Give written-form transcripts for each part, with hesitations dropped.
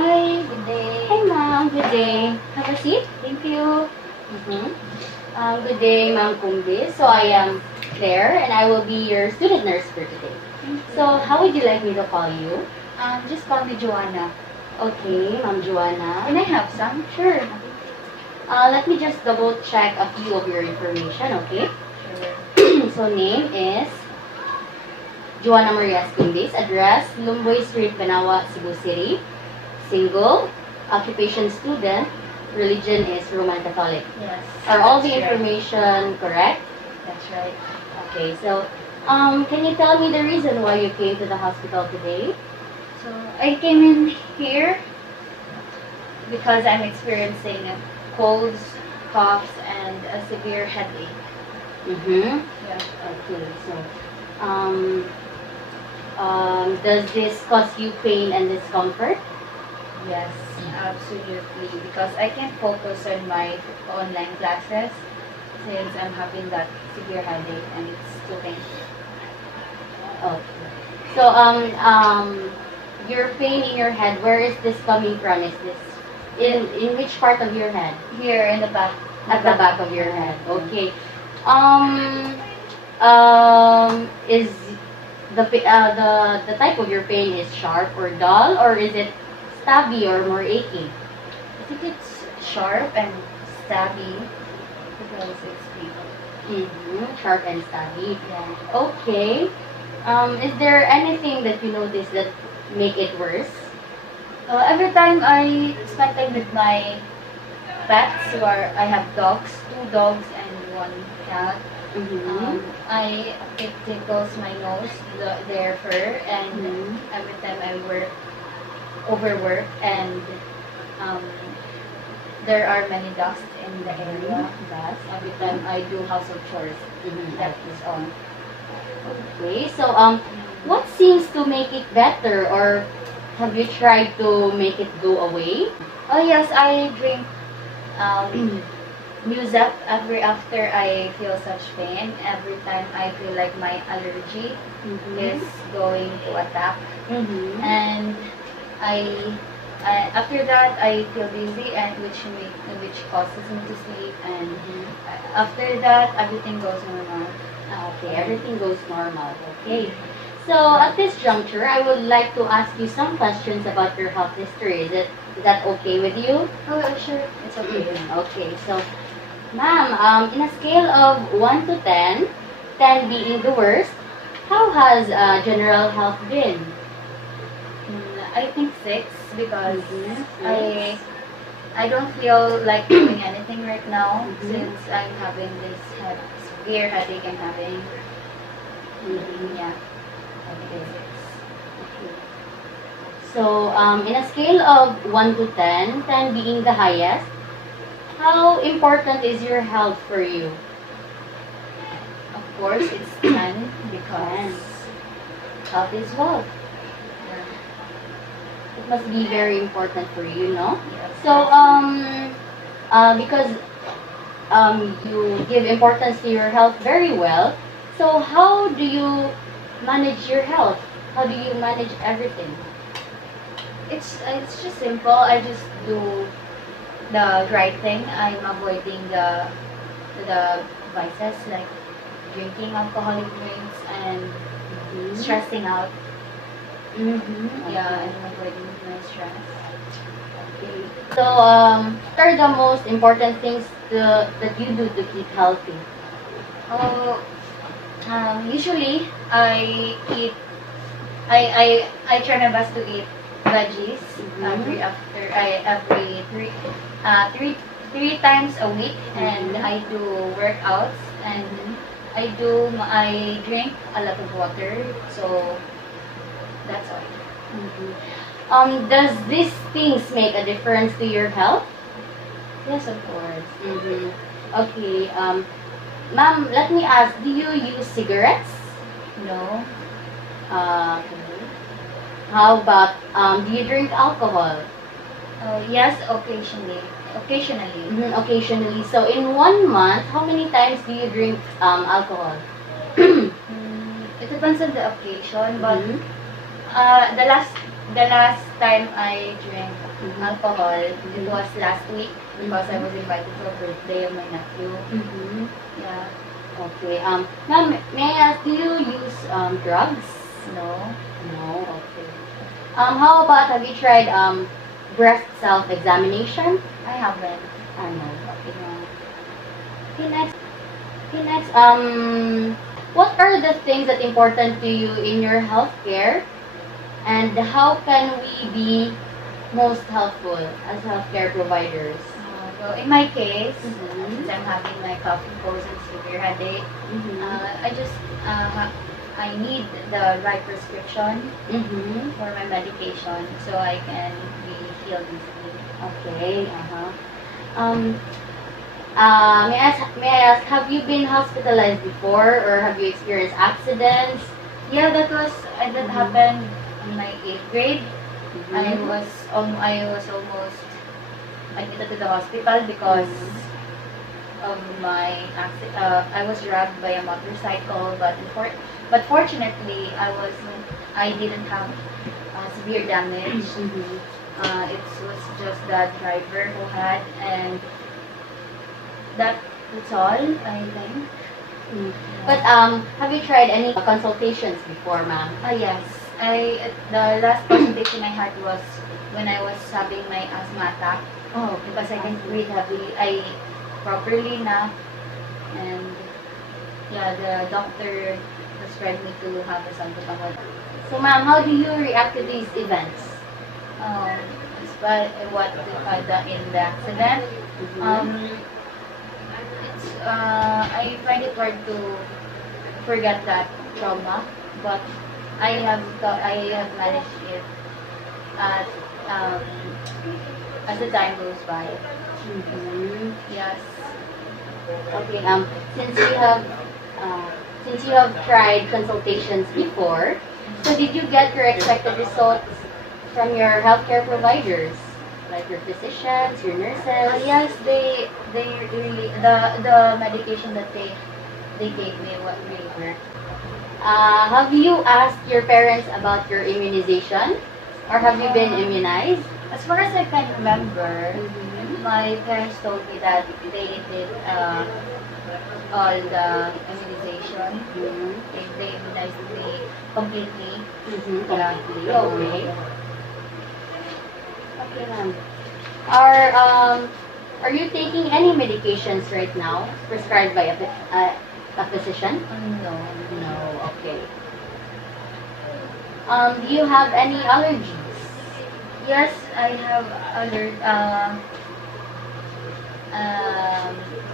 Hi, good day. Hi, ma'am. Good day. Have a seat. Thank you. Good day, Ma'am Kumbi. So I am Claire, and I will be your student nurse for today. So how would you like me to call you? Just call me Joanna. Okay, Ma'am Joanna. Can I have some? Sure. Let me just double check a few of your information, okay? Sure. So name is Joanna Maria Escondis. Address, Lumboy Street, Banawa, Cebu City. Single. Occupation student. Religion is Roman Catholic. Yes. Are all the that's right. information correct? That's right. Okay, so can you tell me the reason why you came to the hospital today? So I came in here because I'm experiencing colds, coughs, and a severe headache. Mm-hmm. Yeah. Okay, so does this cause you pain and discomfort? Yes, absolutely. Because I can't focus on my online classes since I'm having that severe headache and it's too painful. Okay. So your pain in your head, where is this coming from? Is this in which part of your head? Here in the back. At the back of your head. Okay. Is the type of your pain is sharp or dull, or is it stabby or more achy? I think it's sharp and stabby because it's painful. Sharp and stabby. Yeah. Okay. Is there anything that you notice that make it worse? Every time I spend time with my pets, where I have dogs, 2 dogs and 1 cat, it tickles my nose, their fur, and every time I overwork, and there are many dust in the area. Dust. Every time I do household chores, that is on. Okay. So what seems to make it better, or have you tried to make it go away? Oh yes, I drink Musep after I feel such pain. Every time I feel like my allergy is going to attack, and I after that I feel dizzy, and which causes me to sleep, and after that everything goes normal. Okay, everything goes normal. Okay. So at this juncture, I would like to ask you some questions about your health history. Is that okay with you? Oh sure, it's okay. Okay. So, ma'am, in a scale of 1 to 10, 10 being the worst, how has general health been? I think 6 because I don't feel like doing anything right now since I'm having this severe headache I'm having. Yeah. Okay. So, in a scale of 1 to 10, 10 being the highest, how important is your health for you? Of course, it's 10 because Health is wealth. It must be very important for you, no? Yes. So, because you give importance to your health very well, so how do you manage your health? How do you manage everything? It's just simple. I just do the right thing. I'm avoiding the vices like drinking alcoholic drinks and stressing out. Yeah, I'm avoiding my stress. Okay. So, what are the most important things that you do to keep healthy? Oh, usually I eat. I try my best to eat veggies every three times a week, and I do workouts, and I drink a lot of water. So that's all. Does these things make a difference to your health? Yes, of course. Okay. Ma'am, let me ask, do you use cigarettes? No. Okay. How about, do you drink alcohol? Yes, occasionally. Occasionally. Occasionally. So, in 1 month, how many times do you drink alcohol? It depends on the occasion, but the the last time I drank Mhm. alcohol, it Mhm. was last week because I Mhm. was invited to a birthday of my nephew. Mm-hmm. Yeah. Okay. Ma'am, may I ask, do you use drugs? No. No. Okay. How about, have you tried breast self-examination? I haven't. No. Okay. No. Okay, next. Okay, next. What are the things that important to you in your healthcare, and how can we be most helpful as healthcare providers? So in my case, Mhm. since I'm having my cough and cold and severe headache, Mhm. I just I need the right prescription Mhm. for my medication so I can be healed easily. Okay. Uh-huh. Um. May I ask, have you been hospitalized before, or have you experienced accidents? Yeah, that Mhm. happened in my 8th grade. Mhm. I was almost admitted to the hospital because of my accident. I was dragged by a motorcycle, but fortunately I didn't have severe damage. Mhm. It was just the driver who had, and that's all I think. Mm. But Yeah. have you tried any consultations before, ma'am? Yes. The last consultation I had was when I was having my asthma attack Oh, okay. because I can breathe heavily. I properly na, and yeah, the doctor prescribed me to have a salbutamol. So, ma'am, how do you react to these events? Um, despite what we had in the accident, Mhm. I find it hard to forget that trauma, but I have managed it as um, as the time goes by. Mhm. Yes. Okay. Since you have uh, since you have tried consultations before, so did you get your expected results from your healthcare providers, like your physicians, your nurses? Yes, they really the medication that they gave me what really worked. Have you asked your parents about your immunization, or have you been immunized? As far as I can remember, Mhm. my parents told me that they did all the immunization. Mhm. They immunized me completely. Mhm. Yeah. Completely. Okay. Okay, ma'am. Are are you taking any medications right now prescribed by a physician? No. No. Okay. Do you have any allergies? Yes, I have other. Um,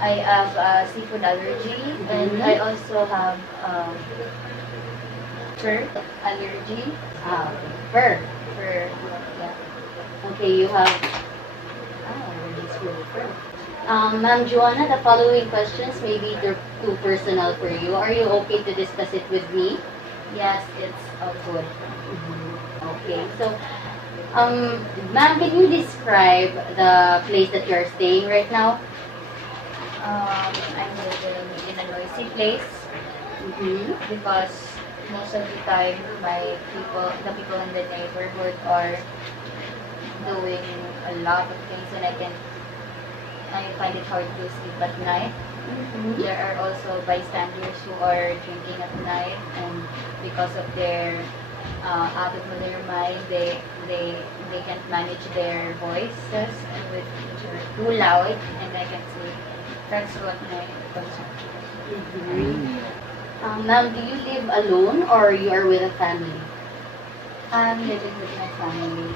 I have seafood allergy, and Mhm. I also have fur allergy. Okay. Fur. For yeah. Okay, you have allergies for fur. Ma'am Joanna, the following questions may be too personal for you. Are you okay to discuss it with me? Yes, it's all good. Okay, so, ma'am, can you describe the place that you're staying right now? I'm living in a noisy place Mm-hmm. because most of the time the people in the neighborhood are doing a lot of things, and I find it hard to sleep at night. Mm-hmm. There are also bystanders who are drinking at night, and because of their out of their mind, they can't manage their voices, which are too loud, and I can sleep. That's what my concern. Mm-hmm. Ma'am, do you live alone or you are with a family? I'm living with my family.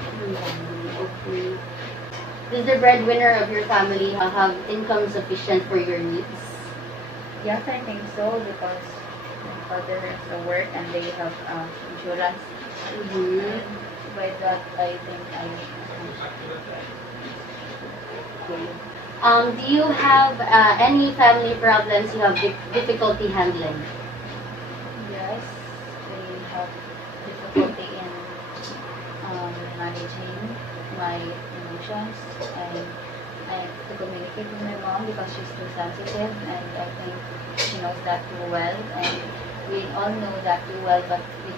Okay. Does the breadwinner of your family have income sufficient for your needs? Yes, I think so because my father has a work and they have insurance. Mm-hmm. And by that, I think I. Okay. Do you have any family problems you have difficulty handling? Yes, they have difficulty in managing my emotions, and I have to communicate with my mom because she's too sensitive, and I think she knows that too well, and we all know that too well, but we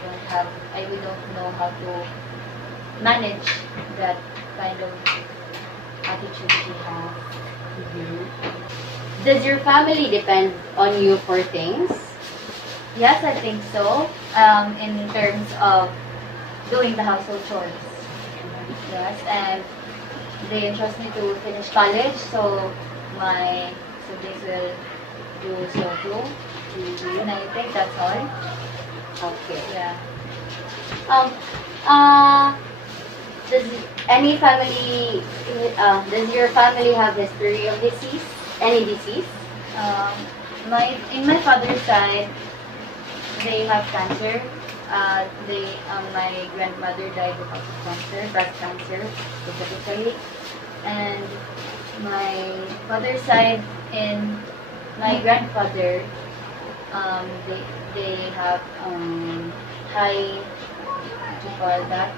don't know how to manage that kind of attitude she has. Does your family depend on you for things? Yes, I think so. In terms of doing the household chores. Yes, and they entrust me to finish college, so my siblings will do so too. And I think that's all. Okay. Yeah. Um, uh, does any family, does your family have history of disease? Any disease? Um, in my father's side, they have cancer. My grandmother died because of cancer, breast cancer specifically. And my father's side, in my grandfather, they have high, what do you call that?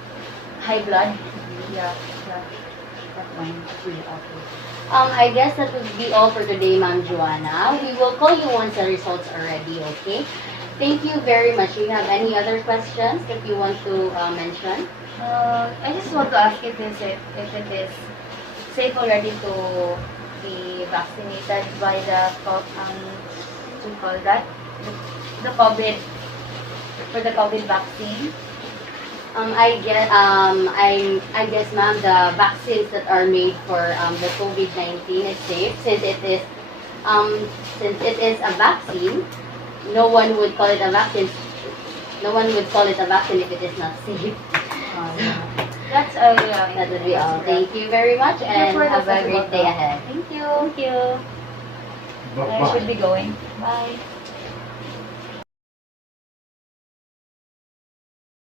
High blood. Yeah, that one. Okay. I guess that would be all for today, Ma'am Joanna. We will call you once the results are ready, okay? Thank you very much. Do you have any other questions that you want to mention? I just want to ask if it is safe already to be vaccinated by what do you call that? The COVID, for the COVID vaccine. I guess, ma'am, the vaccines that are made for the COVID-19 is safe since it is a vaccine. No one would call it a vaccine. No one would call it a vaccine if it is not safe. That's That would be all. Thank you very much and have a great day ahead. Thank you. Thank you. I should be going. Bye.